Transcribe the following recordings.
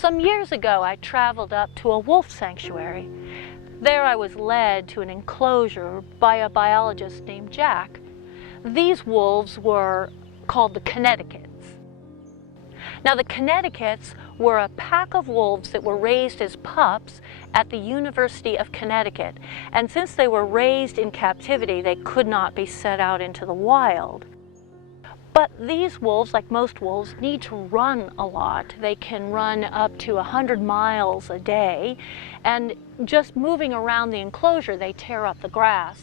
Some years ago, I traveled up to a wolf sanctuary. There I was led to an enclosure by a biologist named Jack. These wolves were called the Connecticut's. Now, the Connecticut's were a pack of wolves that were raised as pups at the University of Connecticut. And since they were raised in captivity, they could not be set out into the wild. But these wolves, like most wolves, need to run a lot. They can run up to 100 miles a day, and just moving around the enclosure, they tear up the grass.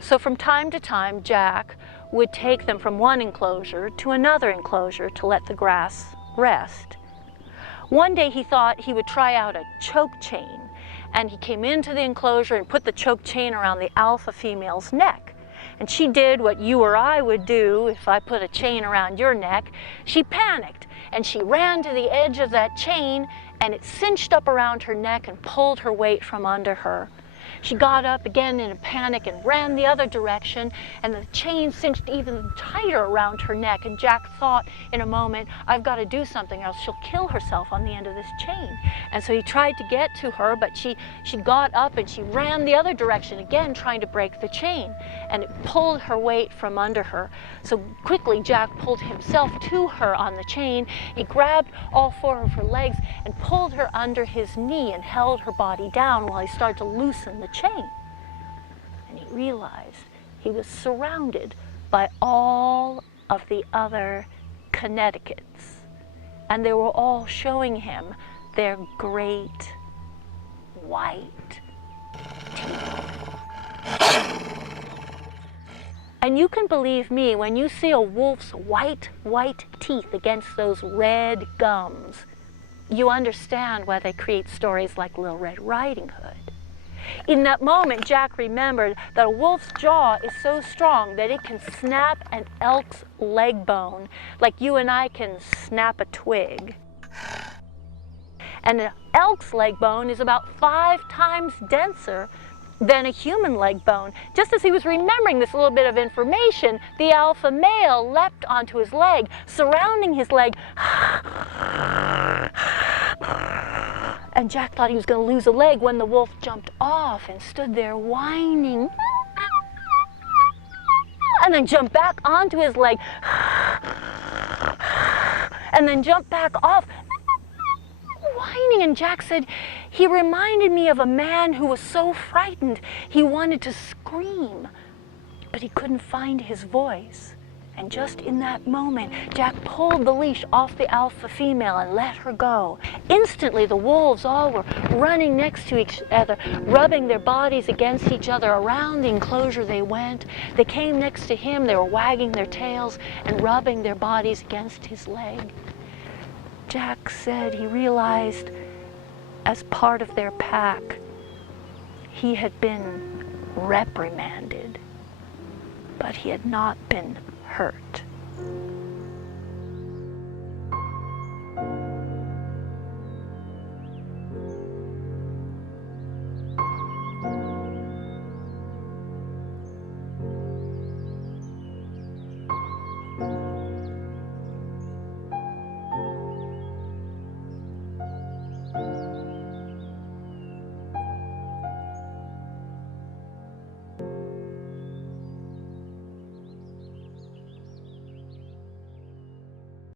So from time to time, Jack would take them from one enclosure to another enclosure to let the grass rest. One day he thought he would try out a choke chain, and he came into the enclosure and put the choke chain around the alpha female's neck. And she did what you or I would do if I put a chain around your neck. She panicked, and she ran to the edge of that chain, and it cinched up around her neck and pulled her weight from under her. She got up again in a panic and ran the other direction, and the chain cinched even tighter around her neck. And Jack thought in a moment, I've got to do something else she'll kill herself on the end of this chain. And so he tried to get to her, but she got up and she ran the other direction again, trying to break the chain. And it pulled her weight from under her. So quickly Jack pulled himself to her on the chain. He grabbed all four of her legs and pulled her under his knee and held her body down while he started to loosen the chain. And he realized he was surrounded by all of the other Connecticut's, and they were all showing him their great white teeth. And you can believe me, when you see a wolf's white teeth against those red gums, you understand why they create stories like Little Red Riding Hood. In that moment, Jack remembered that a wolf's jaw is so strong that it can snap an elk's leg bone, like you and I can snap a twig. And an elk's leg bone is about 5 times denser than a human leg bone. Just as he was remembering this little bit of information, the alpha male leapt onto his leg, surrounding his leg. And Jack thought he was going to lose a leg when the wolf jumped off and stood there whining. And then jumped back onto his leg. And then jumped back off, whining. And Jack said, he reminded me of a man who was so frightened he wanted to scream, but he couldn't find his voice. And just in that moment, Jack pulled the leash off the alpha female and let her go. Instantly, the wolves all were running next to each other, rubbing their bodies against each other. Around the enclosure they went. They came next to him. They were wagging their tails and rubbing their bodies against his leg. Jack said he realized, as part of their pack, he had been reprimanded, but he had not been hurt.